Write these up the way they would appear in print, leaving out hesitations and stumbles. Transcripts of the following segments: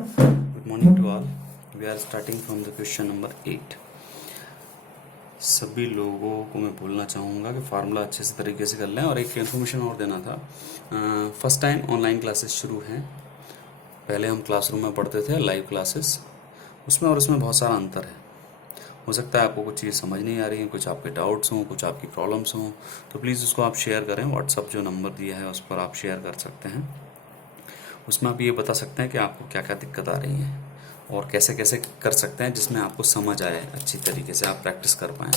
Good morning to all. We are starting from the question number 8. सभी लोगों को मैं बोलना चाहूँगा कि फार्मूला अच्छे से तरीके से कर लें। और एक इन्फॉर्मेशन और देना था, फर्स्ट टाइम ऑनलाइन क्लासेस शुरू हैं। पहले हम क्लासरूम में पढ़ते थे लाइव क्लासेस, उसमें और उसमें बहुत सारा अंतर है। हो सकता है आपको कुछ चीज़ समझ नहीं आ रही है, कुछ आपके डाउट्स हों, कुछ आपकी प्रॉब्लम्स हों, तो प्लीज़ उसको आप शेयर करें। व्हाट्सअप जो नंबर दिया है उस पर आप शेयर कर सकते हैं। उसमें आप ये बता सकते हैं कि आपको क्या क्या दिक्कत आ रही है और कैसे कैसे कर सकते हैं जिसमें आपको समझ आए, अच्छी तरीके से आप प्रैक्टिस कर पाएँ,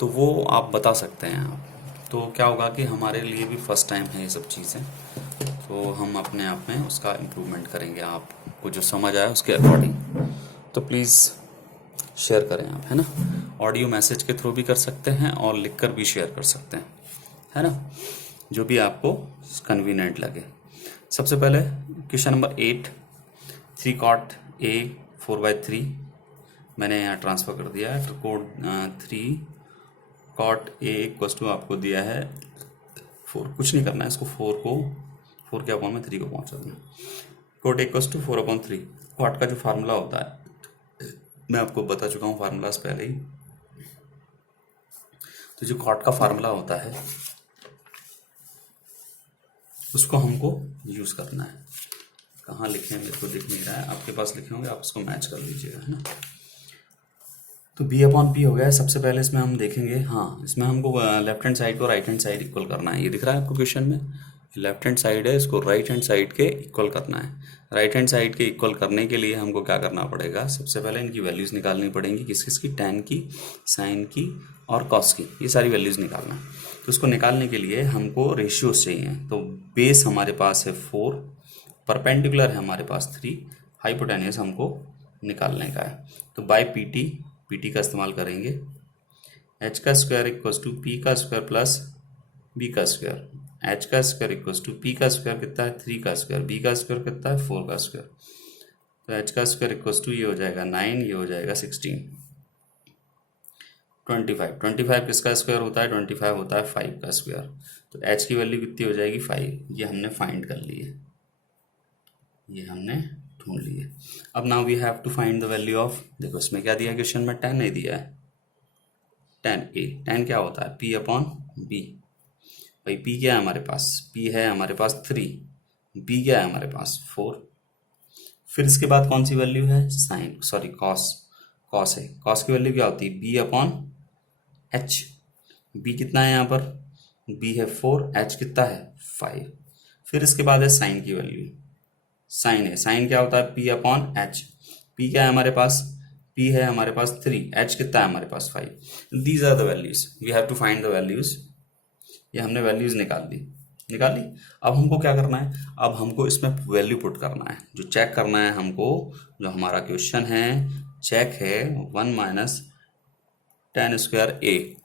तो वो आप बता सकते हैं आप। तो क्या होगा कि हमारे लिए भी फर्स्ट टाइम है ये सब चीज़ें, तो हम अपने आप में उसका इम्प्रूवमेंट करेंगे आपको जो समझ आए उसके अकॉर्डिंग। तो प्लीज़ शेयर करें आप, है ना। ऑडियो मैसेज के थ्रू भी कर सकते हैं और लिखकर भी शेयर कर सकते हैं, है ना, जो भी आपको कन्वीनियंट लगे। सबसे पहले क्वेश्चन नंबर 8, 3 cot A 4/3 मैंने यहाँ ट्रांसफ़र कर दिया है। तो कोड 3 cot A इक्वल्स टू आपको दिया है 4। कुछ नहीं करना है, इसको 4 के अपॉन में 3 को पहुँचा दूँ। Coat equals to 4/3। कॉट का जो फार्मूला होता है मैं आपको बता चुका हूँ फार्मूलाज पहले ही। तो जो कॉट का फार्मूला होता है उसको हमको यूज़ करना है। कहाँ लिखे हैं मेरे को दिख नहीं रहा है, आपके पास लिखे होंगे, आप उसको मैच कर लीजिएगा, है ना। तो B/P हो गया है। सबसे पहले इसमें हम देखेंगे, हाँ, इसमें हमको लेफ्ट हैंड साइड को राइट हैंड साइड इक्वल करना है। ये दिख रहा है आपको क्वेश्चन में, लेफ्ट हैंड साइड है, इसको राइट हैंड साइड के इक्वल करना है। राइट हैंड साइड के इक्वल करने के लिए हमको क्या करना पड़ेगा, सबसे पहले इनकी वैल्यूज़ निकालनी पड़ेंगी। किस किस की, टैन की, साइन की और कॉस की, ये सारी वैल्यूज़ निकालना है। तो उसको निकालने के लिए हमको रेशियोज चाहिए। तो बेस हमारे पास है 4, परपेंडिकुलर है हमारे पास 3, हाइपोटेन्यूस हमको निकालने का है। तो बाय पीटी का इस्तेमाल करेंगे। एच का स्क्वायर इक्वल्स टू पी का स्क्वायर प्लस बी का स्क्वायर। एच का स्क्वायर इक्वल्स टू पी का स्क्वायर कितना है, 3 का स्क्वायर, बी का स्क्वायर कितना है, 4 का स्क्वायर। तो एच का स्क्वायर इक्वल्स टू ये हो जाएगा 9, ये हो जाएगा 16। 25 किसका स्क्वायर होता है, 25 होता है 5 का स्क्वायर। तो एच की वैल्यू कितनी हो जाएगी, 5। ये हमने फाइंड कर ली है, ये हमने ढूंढ ली है। अब now we have to find the value of, देखो इसमें क्या दिया है क्वेश्चन में, 10 नहीं दिया है, 10A। 10 क्या होता है, P/B। भाई P क्या है हमारे पास, P है हमारे पास 3, B क्या है हमारे पास 4। फिर इसके बाद कौन सी वैल्यू है, साइन, सॉरी कॉस, कॉस है। कॉस की वैल्यू क्या होती है, B/H। B कितना है यहाँ पर, B है 4, H कितना है 5। फिर इसके बाद है साइन की वैल्यू, साइन है, साइन क्या होता है, P/H। P क्या है हमारे पास, P है हमारे पास 3, H कितना है हमारे पास 5। These are the values, we have to find the values. ये हमने वैल्यूज निकाल ली। अब हमको क्या करना है, अब हमको इसमें वैल्यू पुट करना है। जो चेक करना है हमको, जो हमारा क्वेश्चन है चेक है 1 minus tan square A,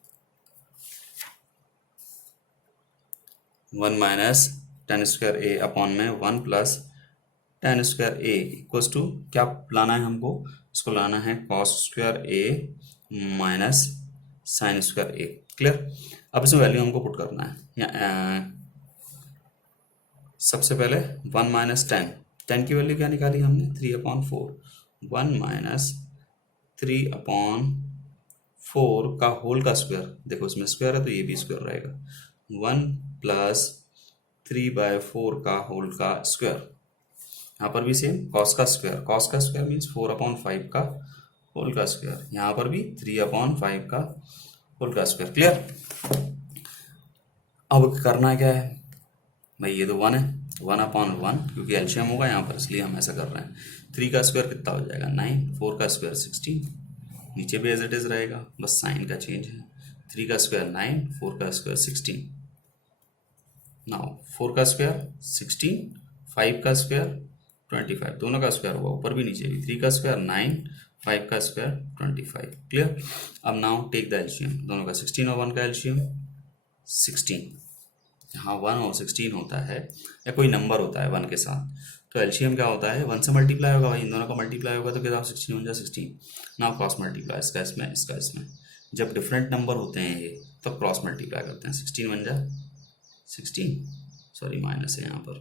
1 minus tan square A upon में 1 plus tan square A equals to, क्या लाना है हमको, इसको लाना है cos square A minus sine square A. Clear. अब इसमें वैल्यू हमको पुट करना है। सबसे पहले 1 माइनस टेन की वैल्यू क्या निकाली हमने, 3/4। 1 माइनस 3/4 का होल का स्क्वायर, देखो इसमें स्क्वायर है तो ये भी स्क्वायर रहेगा। 1 प्लस 3/4 का होल का स्क्वायर। यहाँ पर भी सेम कॉस का स्क्वायर मीन्स 4/5 का होल का स्क्वायर। यहाँ पर भी 3/5 का होल का स्क्वायर। क्लियर। अब करना क्या है भाई, ये तो 1 है, 1/1 क्योंकि एलसीएम होगा यहाँ पर, इसलिए हम ऐसा कर रहे हैं। 3 का स्क्वायर कितना हो जाएगा 9, 4 का स्क्वायर 16, नीचे भी एज इट इज रहेगा, बस साइन का चेंज है। 3 का स्क्वायर 9, 4 का स्क्वायर 16। नाउ 4 का स्क्वायर 16, 5 का स्क्वायर 25, दोनों का स्क्वायर हुआ ऊपर भी नीचे भी। 3 का स्क्वायर 9, 5 का स्क्वायर 25। क्लियर। अब नाउ टेक द एलसीएम, दोनों का 16 और 1 का एलसीएम 16। जहाँ 1 और 16 होता है या कोई नंबर होता है 1 के साथ, तो एलसीएम क्या होता है, 1 से मल्टीप्लाई होगा भाई, इन दोनों का मल्टीप्लाई होगा तो क्या 16 बन जाए 16। नाउ क्रॉस मल्टीप्लाई, इसका इसमें इसका इसमें। जब डिफरेंट नंबर होते हैं ये तब क्रॉस मल्टीप्लाई करते हैं, 16 बन जाए 16, सॉरी माइनस है यहाँ पर,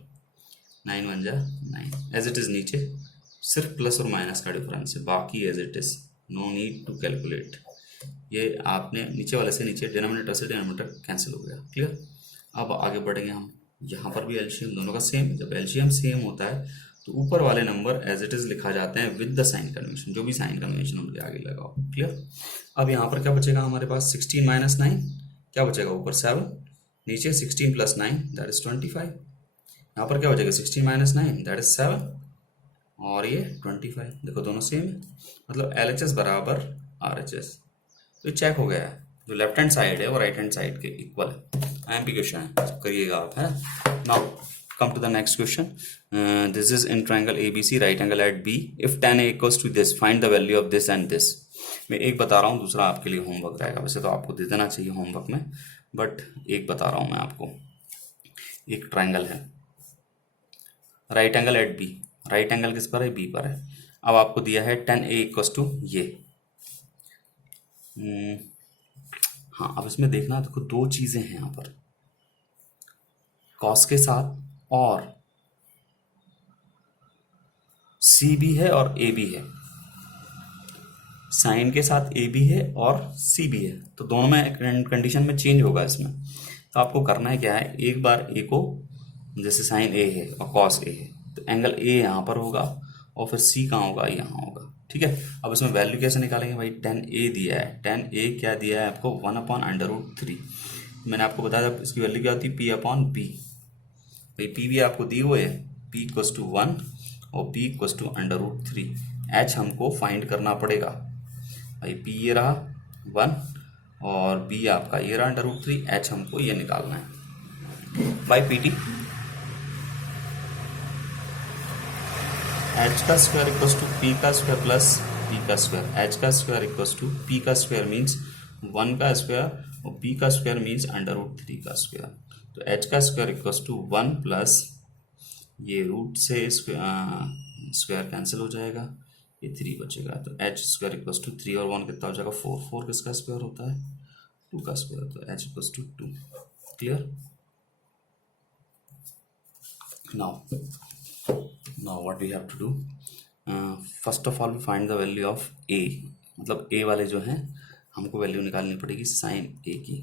9 1 जा 9 एज इट इज नीचे सिर्फ प्लस और माइनस का डिफरेंस है, बाकी as it is, no need to calculate. ये आपने नीचे वाले से नीचे डिनोमिनेटर से डिनोमिनेटर कैंसिल हो गया, क्लियर। अब आगे बढ़ेंगे हम, यहाँ पर भी एलसीएम दोनों का सेम है। जब एलसीएम सेम होता है तो ऊपर वाले नंबर एज इट इज लिखा जाते हैं विद द साइन कन्वेंशन, जो भी साइन कन्वेंशन उनके आगे लगाओ, क्लियर। अब यहाँ पर क्या बचेगा हमारे पास 16 माइनस 9, क्या बचेगा ऊपर 7, नीचे 16 प्लस 9 दैट इज 25। यहाँ पर क्या बचेगा 16 माइनस 9 दैट इज 7 और ये 25। देखो दोनों सेम है, मतलब LHS बराबर RHS। तो ये चेक हो गया है, जो लेफ्ट हैंड साइड है वो राइट हैंड साइड के इक्वल है। IMP क्वेश्चन है, करिएगा आप, है। Now come to the next question. This is in triangle ABC, right angle at B। If tan A equals to this, find the value of this and this. मैं एक बता रहा हूँ, दूसरा आपके लिए होमवर्क रहेगा। वैसे तो आपको दे देना चाहिए होमवर्क में, बट एक बता रहा हूँ मैं आपको। एक ट्रायंगल है, right angle at B। Right angle किस पर है? B पर है। अब आपको दिया है tan A इक्वल्स टू ये। हाँ, अब इसमें देखना, देखो दो चीजें हैं यहाँ पर, कॉस के साथ और सी भी है और ए भी है, साइन के साथ ए भी है और सी भी है, तो दोनों में कंडीशन में चेंज होगा इसमें। तो आपको करना है क्या है, एक बार ए को, जैसे साइन ए है और कॉस ए है, तो एंगल ए यहाँ पर होगा और फिर सी कहाँ होगा? यहाँ होगा, ठीक है। अब इसमें वैल्यू कैसे निकालेंगे भाई? tan A दिया है, tan A क्या दिया है आपको? 1/√3। मैंने आपको बताया था इसकी वैल्यू क्या होती है? P/B। भाई P भी आपको दी हुई है, P इक्वल्स टू 1 और P इक्वल्स टू √3। H हमको फाइंड करना पड़ेगा भाई, P ये रहा 1 और B आपका ये रहा √3, H हमको ये निकालना है बाई PT। H का स्क्वायर इक्वल्स टू P का स्क्वायर प्लस P का स्क्वायर। H का स्क्वायर इक्वल्स टू P का स्क्वायर मीन्स 1 का स्क्वायर और P का स्क्वायर मीन्स √3 का स्क्वायर। तो H का स्क्वायर इक्वल्स टू 1 प्लस ये रूट से स्क्वायर कैंसिल हो जाएगा, ये 3 बचेगा। तो H स्क्वायर इक्वल्स टू 3 और 1 कितना हो जाएगा? 4। 4 किसका स्क्वायर होता है? 2 का स्क्वायर। तो H equals to 2, clear. Now what we have to do, first of all we find the value of A। मतलब A वाले जो हैं हमको वैल्यू निकालनी पड़ेगी साइन A की।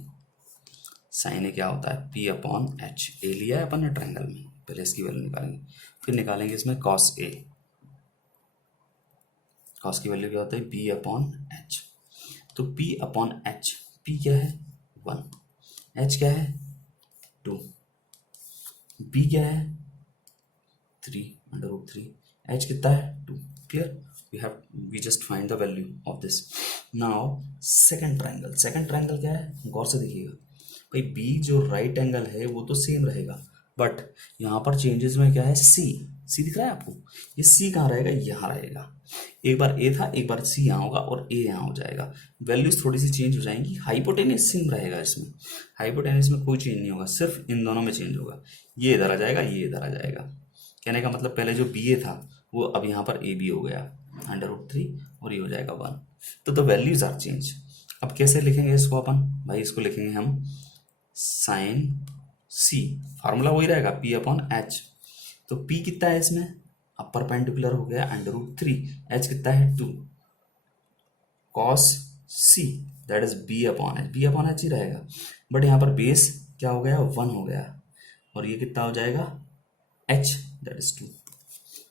साइन A क्या होता है? P/H। A लिया है अपन ने ट्रायंगल में, पहले इसकी वैल्यू निकालेंगे, फिर निकालेंगे इसमें cos A। cos की वैल्यू क्या होता है? P/H। तो P/H, P क्या है? 1, H क्या है? 2, B क्या है? 3/√3, H कितना है? 2, clear. we just find the value of this। now second triangle क्या है? गौर से देखिएगा भाई, B जो राइट एंगल है वो तो सेम रहेगा, बट यहाँ पर चेंजेस में क्या है? C दिख रहा है आपको? ये C कहाँ रहेगा? यहाँ रहेगा। एक बार A था, एक बार C यहाँ होगा और A यहाँ हो जाएगा। वैल्यूज थोड़ी सी चेंज हो जाएंगी। हाइपोटेनस सेम रहेगा इसमें, हाइपोटेनस में कोई चेंज नहीं होगा, सिर्फ इन दोनों में चेंज होगा। ये इधर आ जाएगा, ये इधर आ जाएगा। कहने का मतलब पहले जो BA था वो अब यहाँ पर AB हो गया √3 और ये हो जाएगा 1। तो द वैल्यूज आर चेंज। अब कैसे लिखेंगे इसको अपन? भाई इसको लिखेंगे हम साइन C, फार्मूला वही रहेगा P/H। तो P कितना है इसमें? अब परपेंडिकुलर हो गया √3, H कितना है? 2, cos C that is B/H। B/H ही रहेगा, बट यहाँ पर बेस क्या हो गया? 1 हो गया और ये कितना हो जाएगा? H that is 2।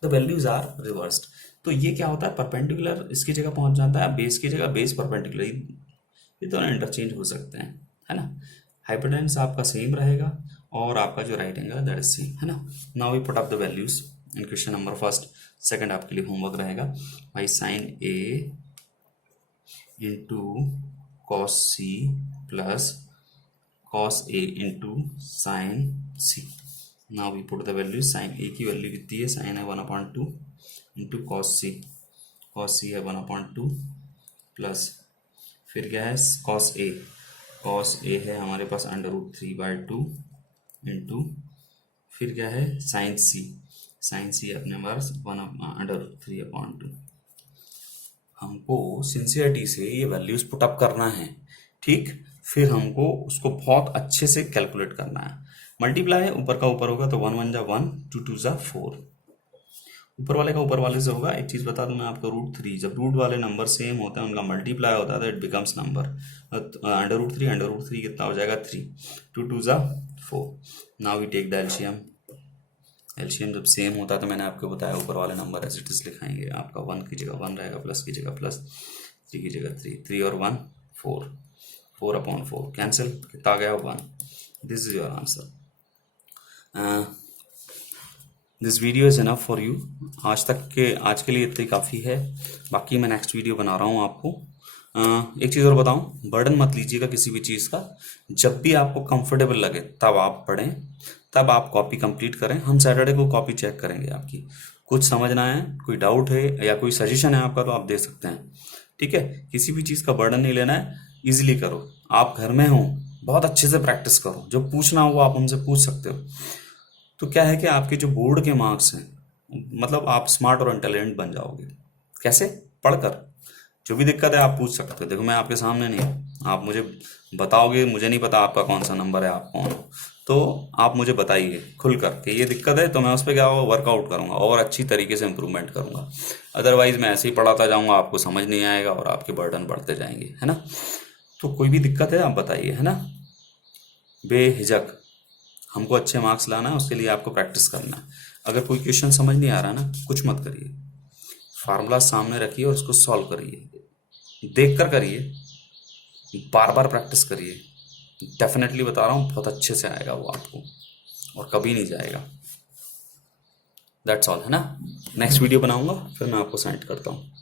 The values are reversed. तो ये क्या होता है? परपेंडिकुलर इसकी जगह पहुंच जाता है, बेस की जगह बेस परपेंडिकुलर, ये दोनों इंटरचेंज हो सकते हैं, है ना। हाइपोटेनस आपका सेम रहेगा और आपका जो right angle that is same, है ना। Now we put up the values in question number first. Second आपके लिए होमवर्क रहेगा भाई, sine A into cos C plus cos A into sine C। Now we put the value. Sine A की value कितनी है? Sine है 1/2 into cos C। cos C है 1/2 plus फिर क्या है? cos A। cos A है हमारे पास √3/2 इंटू फिर क्या है? Sign C। साइन C अपने पास 1/√3/2। हमको सिंसियरिटी से ये वैल्यूज पुटअप करना है, ठीक। फिर हमको उसको बहुत अच्छे से कैलकुलेट करना है। मल्टीप्लाई है, ऊपर का ऊपर होगा तो 1 1 जा 1, 2 2 जा 4। ऊपर वाले का ऊपर वाले से होगा। एक चीज़ बता दूं मैं आपको, √3 जब रूट वाले नंबर सेम होते हैं, उनका मल्टीप्लाई होता है तो इट बिकम्स नंबर। √3 कितना हो जाएगा 3, 2 2 जा 4। Now we take the LCM. LCM जब सेम होता है तो मैंने आपको बताया ऊपर वाले नंबर एज इट इज लिखाएंगे। आपका 1 की जगह 1 रहेगा, प्लस की जगह प्लस, 3 की जगह 3, 3 और 1 4, 4/4 कैंसिल, कितना आ गया 1। This is your answer. This video is enough for you. आज के लिए इतना ही काफ़ी है। बाकी मैं नेक्स्ट वीडियो बना रहा हूँ आपको। एक चीज़ और बताऊँ, बर्डन मत लीजिएगा किसी भी चीज़ का। जब भी आपको कंफर्टेबल लगे तब आप पढ़ें, तब आप कॉपी कंप्लीट करें। हम सैटरडे को कॉपी चेक करेंगे आपकी। कुछ समझना है, कोई डाउट है या कोई सजेशन है आपका तो आप दे सकते हैं, ठीक है। किसी भी चीज़ का बर्डन नहीं लेना है, ईजिली करो। आप घर में हो, बहुत अच्छे से प्रैक्टिस करो। जो पूछना हो वो आप हमसे पूछ सकते हो। तो क्या है कि आपके जो बोर्ड के मार्क्स हैं, मतलब आप स्मार्ट और इंटेलिजेंट बन जाओगे। कैसे? पढ़कर। जो भी दिक्कत है आप पूछ सकते हो। देखो मैं आपके सामने नहीं हूँ, आप मुझे बताओगे, मुझे नहीं पता आपका कौन सा नंबर है, आप कौन हो, तो आप मुझे बताइए खुलकर कि ये दिक्कत है, तो मैं उस पर क्या होगा, वर्कआउट करूँगा और अच्छी तरीके से इम्प्रूवमेंट करूँगा। अदरवाइज मैं ऐसे ही पढ़ाता जाऊँगा, आपको समझ नहीं आएगा और आपके बर्डन बढ़ते जाएंगे, है ना। तो कोई भी दिक्कत है आप बताइए, है ना, बेहिजक। हमको अच्छे मार्क्स लाना है, उसके लिए आपको प्रैक्टिस करना है। अगर कोई क्वेश्चन समझ नहीं आ रहा ना, कुछ मत करिए, फार्मूला सामने रखिए और उसको सॉल्व करिए, देख कर करिए, बार बार प्रैक्टिस करिए। डेफिनेटली बता रहा हूँ, बहुत अच्छे से आएगा वो आपको और कभी नहीं जाएगा। दैट्स ऑल, है ना। नेक्स्ट वीडियो बनाऊंगा, फिर मैं आपको सेंड करता हूँ।